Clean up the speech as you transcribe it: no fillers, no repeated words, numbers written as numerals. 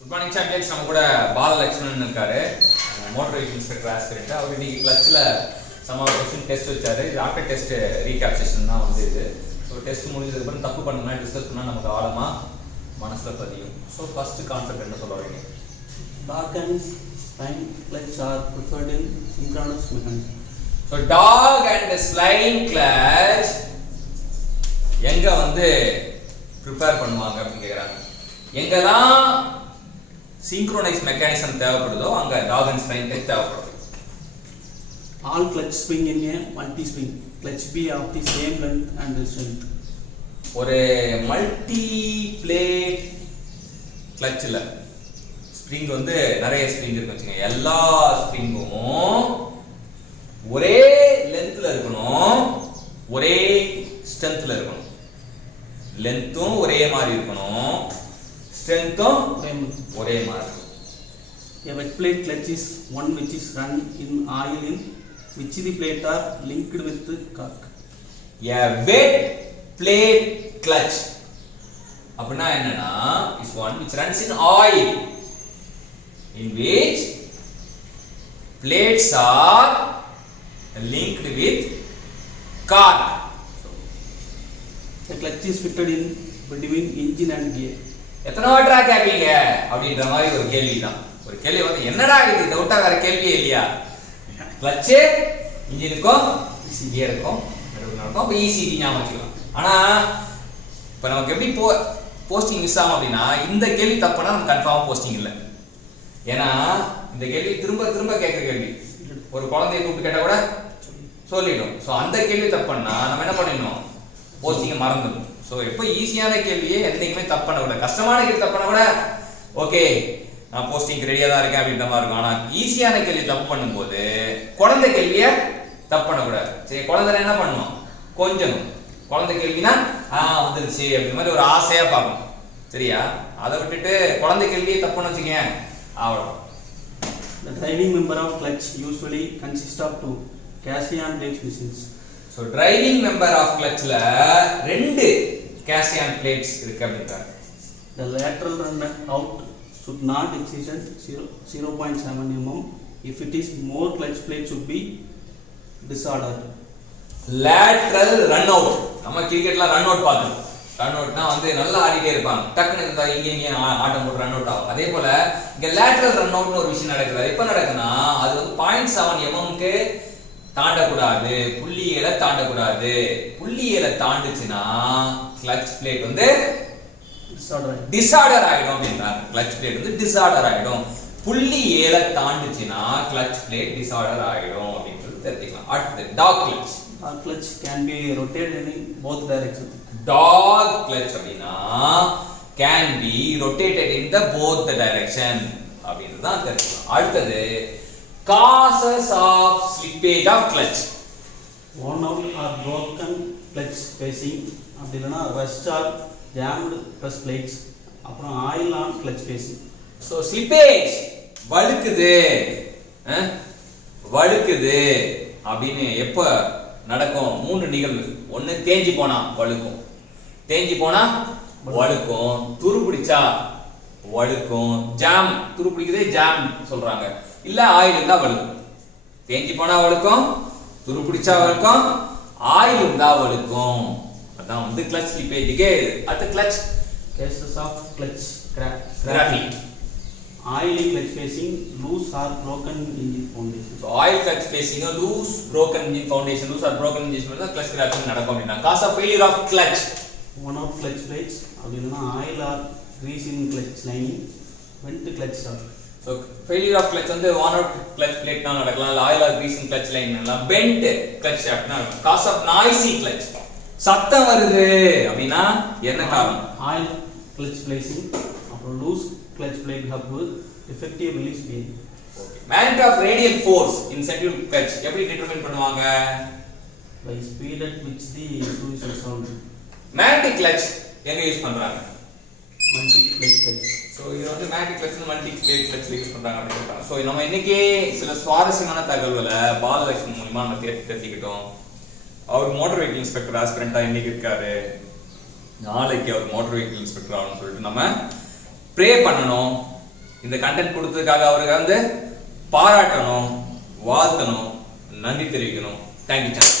Good morning champions. நம்ம கூட பாலலட்சுமணன் இருக்காரு, மோட்டர் வெஹிக்கிள் இன்ஸ்பெக்டர் ஆஸ்பிரண்ட். அவர் இன்னைக்கு கிளச்சில் சம கொஸ்டின் டெஸ்ட் வச்சாரு. இது ஆஃப்டர் டெஸ்ட் ரீகேப் செஷன் தான் வந்து இது. ஸோ டெஸ்ட் முடிஞ்சதுக்கப்புறம் தப்பு பண்ணணும்னா டிஸ்கஸ் பண்ணால் நமக்கு ஆழமாக மனசில் பதியும். ஸோ ஃபர்ஸ்ட் கான்செப்ட் என்ன சொல்ல வரீங்க? Dog and slime clutch are preferred in synchronous mechanism. So dog and slime clutch எங்கே வந்து ப்ரிப்பேர் பண்ணுவாங்க அப்படின்னு கேட்குறாங்க. எங்கெல்லாம் சிங்க்ரோனைஸ் மெக்கானிசம் தேவைப்படுதோ அங்கே டாக் அண்ட் ஸ்லைம் கிளட்ச் தேவைப்படும். All clutch spring in a multi-spring clutch be of the same length and strength. ஒரு மல்டி பிளேட் கிளட்சில் ஸ்ப்ரிங் வந்து நிறைய ஸ்ப்ரிங் இருக்கு வச்சுக்கோங்க. எல்லா ஸ்ப்ரிங்கும் ஒரே லென்த்தில் இருக்கணும், ஒரே ஸ்ட்ரென்த்தில் இருக்கணும். லென்த்தும் ஒரே மாதிரி இருக்கணும், ஸ்ட்ரென்த்தும் ஒரே மாதிரி இருக்கும். A wet plate clutch is one which is run in oil in which the plate are linked with the cork. A wet plate clutch அப்படின்னா என்னன்னா is one which runs in oil in which plates are linked with cork. The clutch is fitted in between engine and gear. எத்தனை வாட்டரா கேட்பீங்க அப்படின்ற மாதிரி ஒரு கேள்வி தான். ஒரு கேள்வி வந்து என்னடா இது, இதை விட்டா வேற கேள்வியே இல்லையா? கிளட்சு இன்ஜினுக்கும் கியருக்கும் நடக்கும். இப்போ இசிடி ஞாபகம் வச்சுக்கலாம். ஆனா இப்போ நமக்கு எப்படி போஸ்டிங் மிஸ் ஆகும் அப்படின்னா, இந்த கேள்வி தப்புனா நமக்கு கன்ஃபார்மாக போஸ்டிங் இல்லை. ஏன்னா இந்த கேள்வி திரும்ப திரும்ப கேட்குற கேள்வி. ஒரு குழந்தைய கூப்பிட்டு கேட்டால் கூட சொல்லிடும். ஸோ அந்த கேள்வி தப்புன்னா நம்ம என்ன பண்ணிடணும், போஸ்டிங்கை மறந்துடும். ஸோ எப்போ ஈஸியான கேள்வியே என்றைக்குமே தப்பு பண்ண கூட, கஷ்டமான கேள்வி தப்பு பண்ண கூட ஓகே நான் போஸ்டிங் ரெடியாக தான் இருக்கேன் அப்படின்ற மாதிரி இருக்கும். ஆனால் ஈஸியான கேள்வி தப்பு பண்ணும்போது குழந்தை கேள்வியை தப்பு பண்ணக்கூடாது. சரி, குழந்தை என்ன பண்ணணும், கொஞ்சம் குழந்தை கேள்வினா வந்துருச்சு அப்படின்ற மாதிரி ஒரு ஆசையா பார்க்கணும். சரியா? அதை விட்டுட்டு குழந்தை கேள்வியே தப்புன்னு வச்சுக்கேன் அவ்வளோ. The driving member of clutch usually consists of two Cassion plate machines. So driving member of கிளட்ச்ல ரெண்டு கேசியான் பிளேட்ஸ் இருக்கு அப்படின்றாங்க. The lateral run out should not exceed 0.7 mm. If it is more, clutch plate should be disordered. Lateral run out, நம்ம கிரிக்கெட்ல run out பார்த்தோம். Run அவுட்னா வந்து நல்லா ஆடிட்டே இருப்பாங்க, டக்குன்னு இங்கே ஆட்டம் போட்டு ரன் அவுட் ஆகும். அதே போல இங்க லேட்ரல் ரன் அவுட்னு ஒரு விஷயம் நடக்குது. எப்ப நடக்குன்னா அது வந்து 0.7 mmக்கு தாண்டக்கூடாது, புள்ளியலை தாண்டக்கூடாது. புள்ளியலை தாண்டுச்சுன்னா கிளட்ச் பிளேட் வந்து டிசார்டர் ஆயிடும் அப்படின்றாங்க. கிளட்ச் பிளேட் வந்து டிசார்டர் ஆயிடும். புள்ளி ஏழை தாண்டுச்சுன்னா கிளட்ச் பிளேட் டிசார்டர் ஆயிடும் அப்படின்றது தெரிஞ்சுக்கலாம். அடுத்து dog clutch. Clutch can be rotated in both directions. Dog clutch அப்படின்னா can be rotated in the both the direction அப்படின்றது தான் தெரிஞ்சுக்கலாம். அடுத்தது causes of slippage of clutch. Worn out or broken clutch spacing, அப்படி இல்லைன்னா rust or jammed press plates, அப்புறம் oil on clutch spacing. So slippage வழுக்குது வழுக்குது அப்படின்னு எப்ப நடக்கும்? மூன்று நிகழ்வு. ஒன்னு தேஞ்சி போனா வழுக்கும், தேஞ்சி போனா வழுக்கும், துரு பிடிச்சா வழுக்கும், ஜாம் துரு பிடிக்குதே ஜாம் சொல்றாங்க, இல்ல ஆயில் இருந்தா வழுக்கும். தேஞ்சி போனா வழுக்கும், துரு பிடிச்சா வழுக்கும், ஆயில் இருந்தா வழுக்கும். அதான் வந்து கிளட்ச் ஸ்லிப்பேஜ்க்கு. அடுத்து clutch Cases of clutch scrapping. Oily clutch spacing, loose or broken engine foundation. So oil clutch spacing, loose broken engine foundation, loose or broken engine foundation, clutch scrapping நடக்கும் அப்படினா. Cause of failure of clutch. Worn out clutch plates, அப்படி இல்லைன்னா oil or grease in clutch lining, bent clutch stud. So failure of clutch வந்து worn out clutch plate தான் நடக்கலாம், இல்ல oil or grease in clutch line எல்லாம் bent clutch shaft நடக்கும். Cause of noisy clutch, சத்தம் வருது அப்படினா என்ன காரணம்? Oil clutch placing, அப்புறம் loose clutch plate hub, effective release bearing. Okay. Magnet of radial force in central clutch எப்படி determine பண்ணுவாங்க? By speed at which the screw is resolved. Magnetic clutch எங்க use பண்றாங்க? Multi plate clutch. So இது வந்து magnetic clutch multi plate கிளட்ச்ல use பண்றாங்க அப்படின்னு சொல்றாங்க. சோ நம்ம இன்னைக்கு சில சுவாரஸ்யமான தகவல்களை பாலலட்சுமி மூலமா நம்ம தெரிஞ்சுக்கிட்டோம். அவர் மோட்டார் வெஹிக்கிள் இன்ஸ்பெக்டர் ஆஸ்பிரண்டா இன்னைக்கு இருக்காரு. நாளைக்கு அவர் மோட்டார் வெஹிக்கிள் இன்ஸ்பெக்டர் ஆகணும்னு சொல்லிட்டு நம்ம ப்ரே பண்ணணும். இந்த கண்டென்ட் கொடுத்ததுக்காக அவருக்கு வந்து பாராட்டணும், வாழ்த்தணும், நன்றி தெரிவிக்கணும். Thank you sir.